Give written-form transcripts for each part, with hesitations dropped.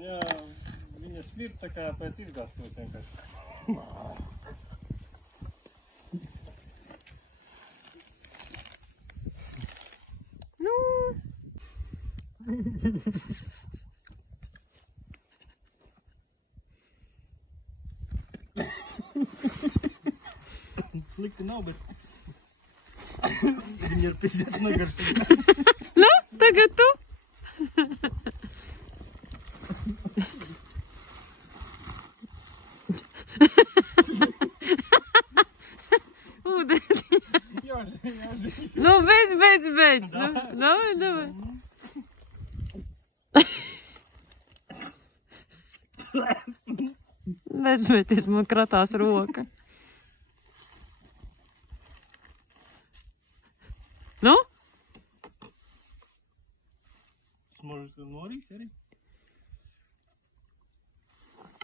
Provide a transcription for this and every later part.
Viņa smird tā kā pēc izgāstos vienkārši. Nu. Slikti nav, bet viņa ir pizdies negaršīga. Nu, tagad tu. Ūdeni. Nu, beidz. Davai. Nesmēties, man kratās roka. Nu? Možeš norīs arī?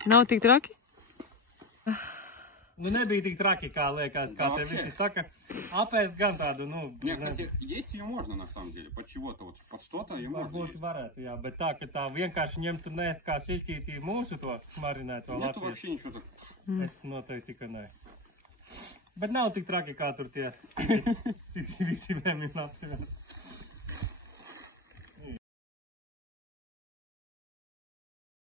Nav tik traki? Ну, nebija tik traki, kā liekas, kā te visi saka. Apēst gan tādu, nu... Нет, кстати, есть ее можно, на самом деле. Под чего-то, вот под что-то ее можно Varbūt есть. varētu, jā, bet tā, ka tā vienkārši ņemt un nēst kā siļķītī mūsu to marinēto Нету Latvijas. вообще ничего такого. Es noteikti, ka nē. Bet nav tik traki, kā tur tie citi visi vēmi Latvijas.